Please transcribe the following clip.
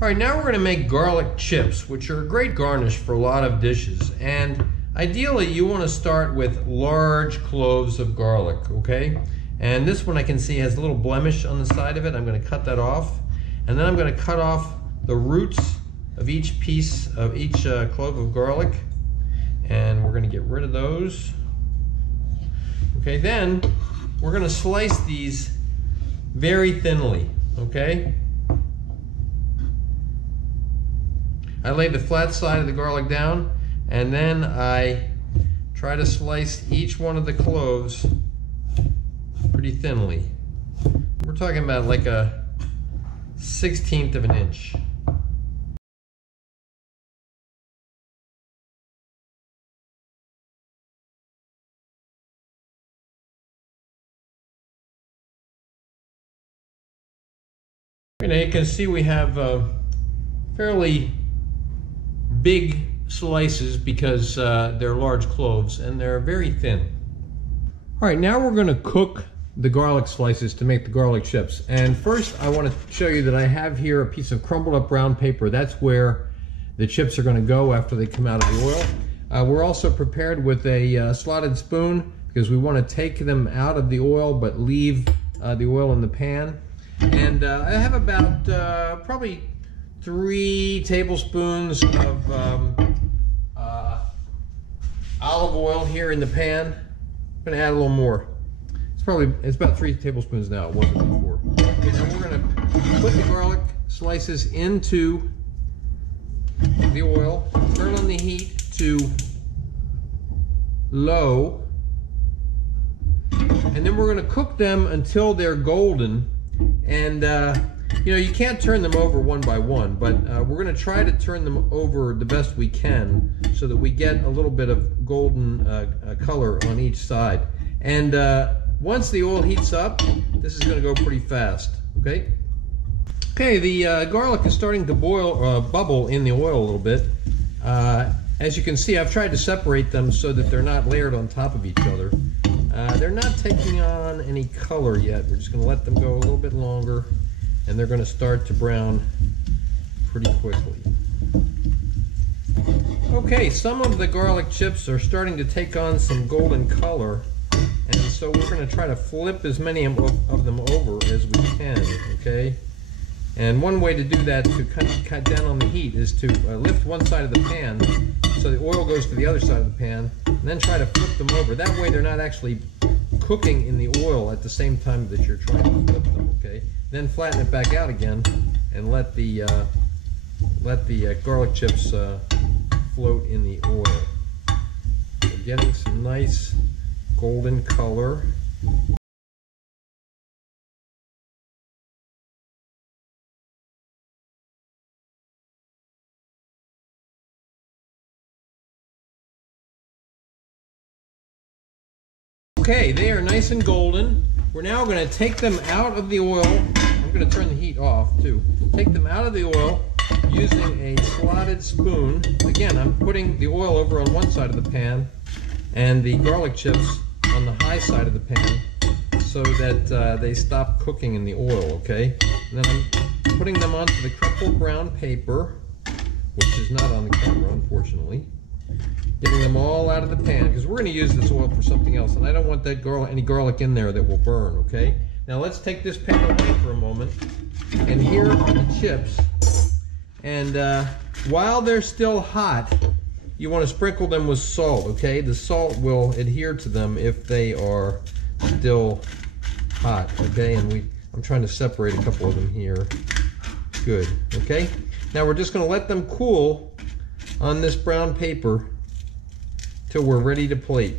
All right, now we're going to make garlic chips, which are a great garnish for a lot of dishes. And ideally, you want to start with large cloves of garlic, okay? And this one I can see has a little blemish on the side of it. I'm going to cut that off. And then I'm going to cut off the roots of each piece of each clove of garlic. And we're going to get rid of those. Okay, then we're going to slice these very thinly, okay? I lay the flat side of the garlic down, and then I try to slice each one of the cloves pretty thinly. We're talking about like a 1/16 of an inch. And you can see we have fairly big slices because they're large cloves and they're very thin. All right, now we're going to cook the garlic slices to make the garlic chips. And first I want to show you that I have here a piece of crumbled up brown paper. That's where the chips are going to go after they come out of the oil. We're also prepared with a slotted spoon because we want to take them out of the oil but leave the oil in the pan. And I have about probably 3 tablespoons of olive oil here in the pan. I'm going to add a little more. It's about 3 tablespoons now. It wasn't before. Okay, now we're going to put the garlic slices into the oil, turn on the heat to low, and then we're going to cook them until they're golden. And you know, you can't turn them over one by one, but we're going to try to turn them over the best we can so that we get a little bit of golden color on each side. And once the oil heats up, this is going to go pretty fast. Okay. Okay, the garlic is starting to boil, bubble in the oil a little bit. As you can see, I've tried to separate them so that they're not layered on top of each other. They're not taking on any color yet. We're just going to let them go a little bit longer, and they're going to start to brown pretty quickly. Okay, some of the garlic chips are starting to take on some golden color, and so we're going to try to flip as many of them over as we can, okay? And one way to do that, to cut down on the heat, is to lift one side of the pan so the oil goes to the other side of the pan, and then try to flip them over. That way they're not actually cooking in the oil at the same time that you're trying to flip them, okay? Then flatten it back out again and let the garlic chips float in the oil. We're getting some nice golden color. Okay, they are nice and golden. We're now going to take them out of the oil. I'm going to turn the heat off too. Take them out of the oil using a slotted spoon. Again, I'm putting the oil over on one side of the pan and the garlic chips on the high side of the pan so that they stop cooking in the oil, okay? And then I'm putting them onto the crumpled brown paper, which is not on the camera, unfortunately. Getting them all out of the pan, because we're going to use this oil for something else, and I don't want that any garlic in there that will burn, okay? Now let's take this pan away for a moment, and here are the chips. And while they're still hot, you want to sprinkle them with salt, okay? The salt will adhere to them if they are still hot, okay? And I'm trying to separate a couple of them here. Good, okay? Now we're just going to let them cool on this brown paper till we're ready to plate.